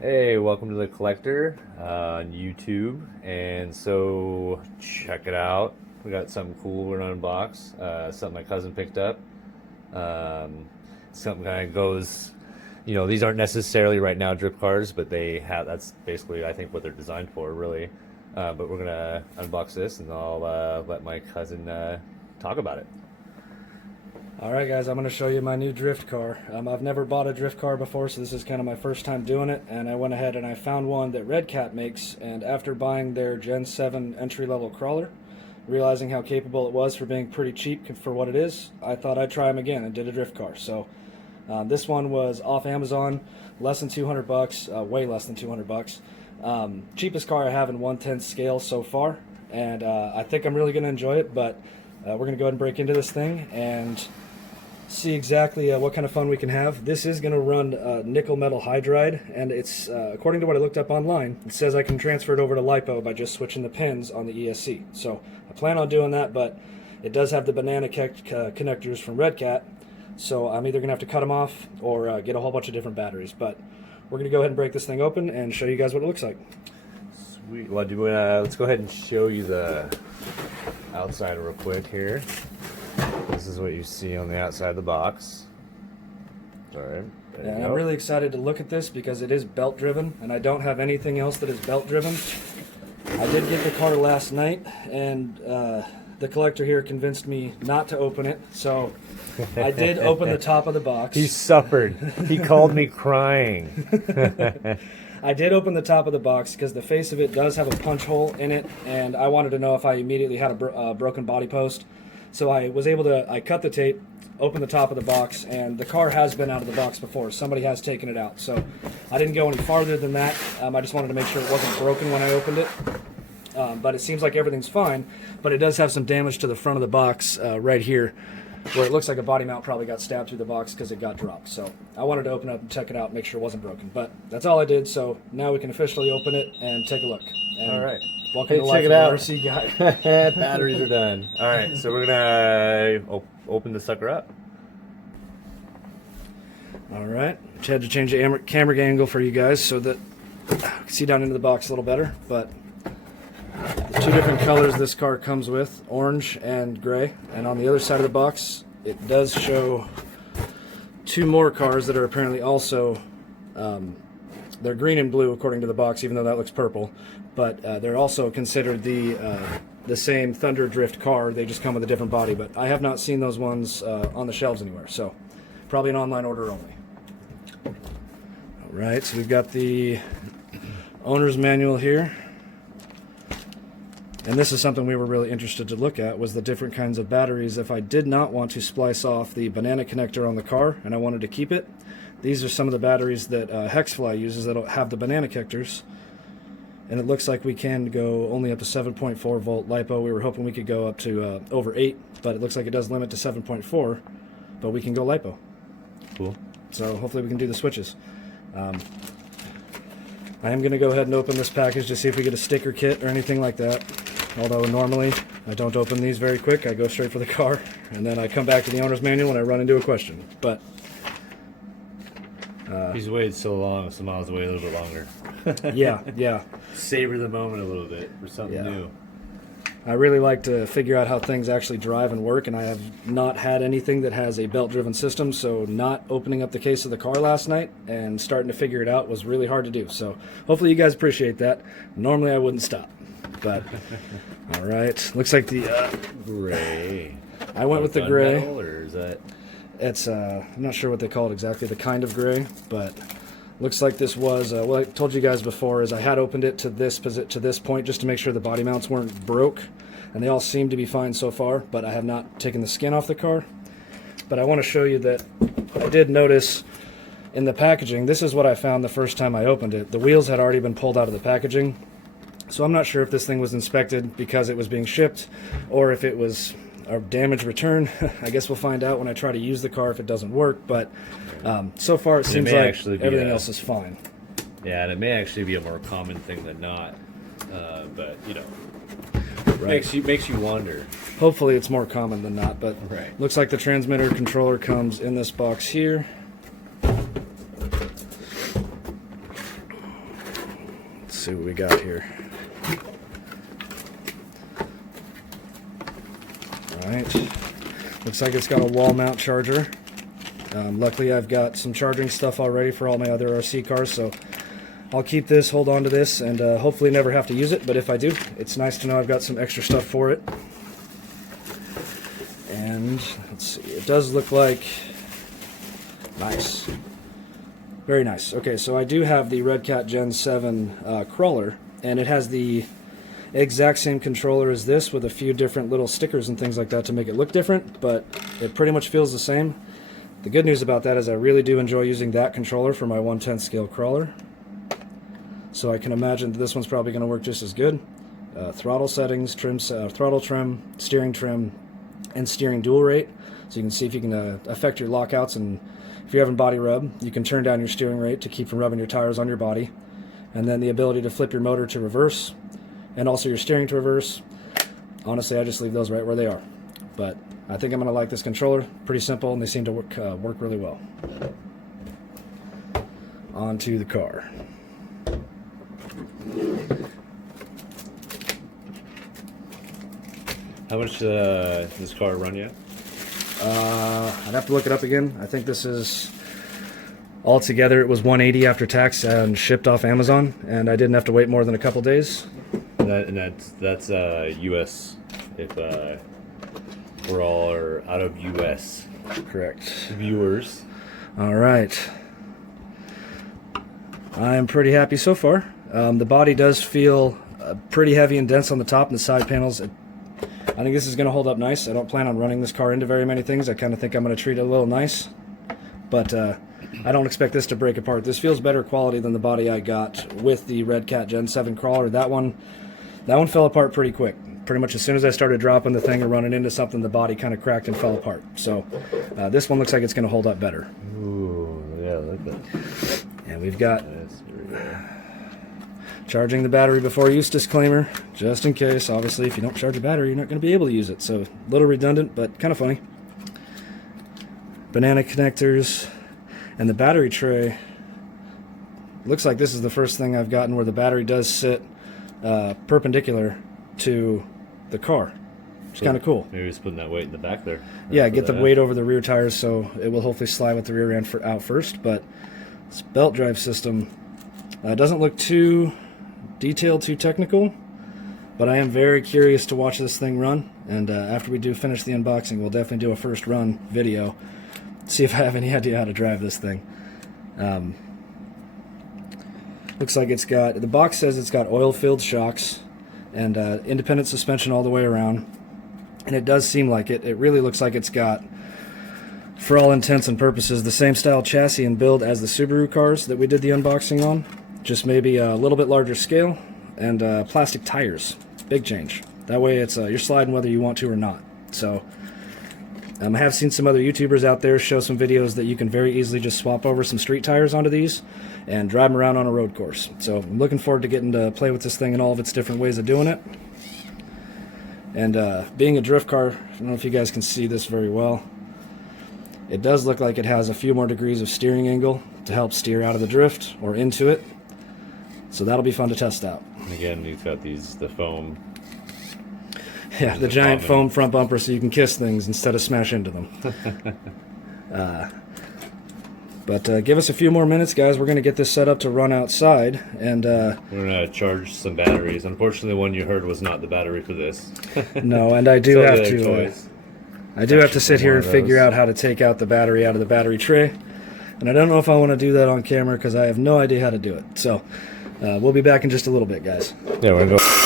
Hey, welcome to The Collector on YouTube. And so, check it out. We got something cool we're going to unbox. Something my cousin picked up. Something kind of goes, these aren't necessarily right now drift cars, but that's basically, I think, what they're designed for, really. But we're going to unbox this, and I'll let my cousin talk about it. Alright guys, I'm going to show you my new drift car. I've never bought a drift car before, so this is kind of my first time doing it, and I went ahead and I found one that Redcat makes, and after buying their Gen 7 entry-level crawler, realizing how capable it was for being pretty cheap for what it is, I thought I'd try them again and did a drift car. So this one was off Amazon, less than 200 bucks, way less than 200 bucks. Cheapest car I have in 1/10 scale so far, and I think I'm really going to enjoy it, but we're going to go ahead and break into this thing and see exactly what kind of fun we can have. This is going to run nickel metal hydride, and it's according to what I looked up online, it says I can transfer it over to LiPo by just switching the pins on the ESC. So I plan on doing that, but it does have the banana connectors from Redcat, so I'm either going to have to cut them off or get a whole bunch of different batteries. But we're going to go ahead and break this thing open and show you guys what it looks like. Sweet. Well, let's go ahead and show you the outside real quick here. This is what you see on the outside of the box. Sorry. And I'm really excited to look at this because it is belt driven, and I don't have anything else that is belt driven. I did get the car last night, and the collector here convinced me not to open it, so I did open the top of the box. He suffered. He called me crying. I did open the top of the box because the face of it does have a punch hole in it, and I wanted to know if I immediately had a broken body post. So I was able to, I cut the tape, open the top of the box, and the car has been out of the box before. Somebody has taken it out. So I didn't go any farther than that. I just wanted to make sure it wasn't broken when I opened it. But it seems like everything's fine. But it does have some damage to the front of the box right here, where it looks like a body mount probably got stabbed through the box because it got dropped. So I wanted to open it up and check it out, make sure it wasn't broken. But that's all I did. So now we can officially open it and take a look. And all right. Welcome to check Life it of out. an RC guy. Batteries are done. All right, so we're gonna open the sucker up. All right, just had to change the camera angle for you guys so that you can see down into the box a little better. But the two different colors this car comes with, orange and gray. And on the other side of the box, it does show two more cars that are apparently also, they're green and blue according to the box, even though that looks purple. But they're also considered the same Thunder Drift car. They just come with a different body. But I have not seen those ones on the shelves anywhere. So probably an online order only. All right, so we've got the owner's manual here. And this is something we were really interested to look at, was the different kinds of batteries. If I did not want to splice off the banana connector on the car and I wanted to keep it, these are some of the batteries that Hexfly uses that have the banana connectors. And it looks like we can go only up to 7.4 volt LiPo. We were hoping we could go up to over 8, but it looks like it does limit to 7.4, but we can go LiPo. Cool. So hopefully we can do the switches. I am going to go ahead and open this package to see if we get a sticker kit or anything like that. Although normally I don't open these very quick. I go straight for the car, and then I come back to the owner's manual when I run into a question. But He's waited so long, so miles away a little bit longer. yeah. Savor the moment a little bit for something new. I really like to figure out how things actually drive and work, and I have not had anything that has a belt-driven system, so not opening up the case of the car last night and starting to figure it out was really hard to do. So hopefully you guys appreciate that. Normally I wouldn't stop, but all right. Looks like the gray. I went with the gray. Or is that? It's I'm not sure what they call it exactly, the kind of gray, but looks like this was what I told you guys before is I had opened it to this point just to make sure the body mounts weren't broke, and they all seem to be fine so far, but I have not taken the skin off the car. But I want to show you that I did notice in the packaging, this is what I found the first time I opened it. The wheels had already been pulled out of the packaging, so I'm not sure if this thing was inspected because it was being shipped or if it was a damage return. I guess we'll find out when I try to use the car if it doesn't work, but so far it seems like everything else is fine. Yeah, and it may actually be a more common thing than not, but Makes you wonder. Hopefully it's more common than not, but Right. looks like the transmitter controller comes in this box here. Let's see what we got here. Alright, looks like it's got a wall mount charger. Luckily I've got some charging stuff already for all my other RC cars, so I'll keep this, hold on to this, and hopefully never have to use it, but if I do, it's nice to know I've got some extra stuff for it. And let's see, it does look like nice. Very nice. Okay, so I do have the Redcat Gen 7 crawler, and it has the exact same controller as this with a few different little stickers and things like that to make it look different, but it pretty much feels the same. The good news about that is I really do enjoy using that controller for my 1/10 scale crawler. So I can imagine that this one's probably going to work just as good. Throttle settings, throttle trim, and steering dual rate. So you can see if you can affect your lockouts, and if you're having body rub, you can turn down your steering rate to keep from rubbing your tires on your body. And then the ability to flip your motor to reverse, and also your steering to reverse. Honestly, I just leave those right where they are. But I think I'm going to like this controller. Pretty simple, and they seem to work really well. On to the car. How much does this car run you? I'd have to look it up again. I think this is altogether it was $180 after tax and shipped off Amazon, and I didn't have to wait more than a couple days. And that's US. If we're all are out of US. Correct. Viewers. All right. I'm pretty happy so far. The body does feel pretty heavy and dense on the top and the side panels. I think this is going to hold up nice. I don't plan on running this car into very many things. I kind of think I'm going to treat it a little nice. But I don't expect this to break apart. This feels better quality than the body I got with the Redcat Gen 7 crawler. That one fell apart pretty quick. Pretty much as soon as I started dropping the thing or running into something, the body kind of cracked and fell apart. So this one looks like it's going to hold up better. Ooh, yeah, I like that. And we've got charging the battery before use disclaimer, just in case. Obviously, if you don't charge a battery, you're not going to be able to use it. So a little redundant, but kind of funny. Banana connectors, and the battery tray. Looks like this is the first thing I've gotten where the battery does sit perpendicular to the car. It's kind of cool. Maybe just putting that weight in the back there. Yeah, get the weight over the rear tires so it will hopefully slide with the rear end out first. But this belt drive system doesn't look too detailed, too technical, but I am very curious to watch this thing run, and after we do finish the unboxing, we'll definitely do a first run video, see if I have any idea how to drive this thing. Looks like it's got, the box says it's got oil-filled shocks and independent suspension all the way around, and it does seem like it. It really looks like it's got, for all intents and purposes, the same style chassis and build as the Subaru cars that we did the unboxing on. Just maybe a little bit larger scale, and plastic tires. Big change. That way it's you're sliding whether you want to or not. So I have seen some other YouTubers out there show some videos that you can very easily just swap over some street tires onto these and drive them around on a road course. So I'm looking forward to getting to play with this thing in all of its different ways of doing it. And being a drift car, I don't know if you guys can see this very well. It does look like it has a few more degrees of steering angle to help steer out of the drift or into it. So that'll be fun to test out. And again, you've got the foam. Yeah, the giant foam front bumper so you can kiss things instead of smash into them. But give us a few more minutes, guys. We're going to get this set up to run outside. And we're going to charge some batteries. Unfortunately, the one you heard was not the battery for this. No, and I do So have the to... toys. I do have to sit here and figure out how to take out the battery out of the battery tray. And I don't know if I want to do that on camera because I have no idea how to do it. So we'll be back in just a little bit, guys. Yeah, we're going to go.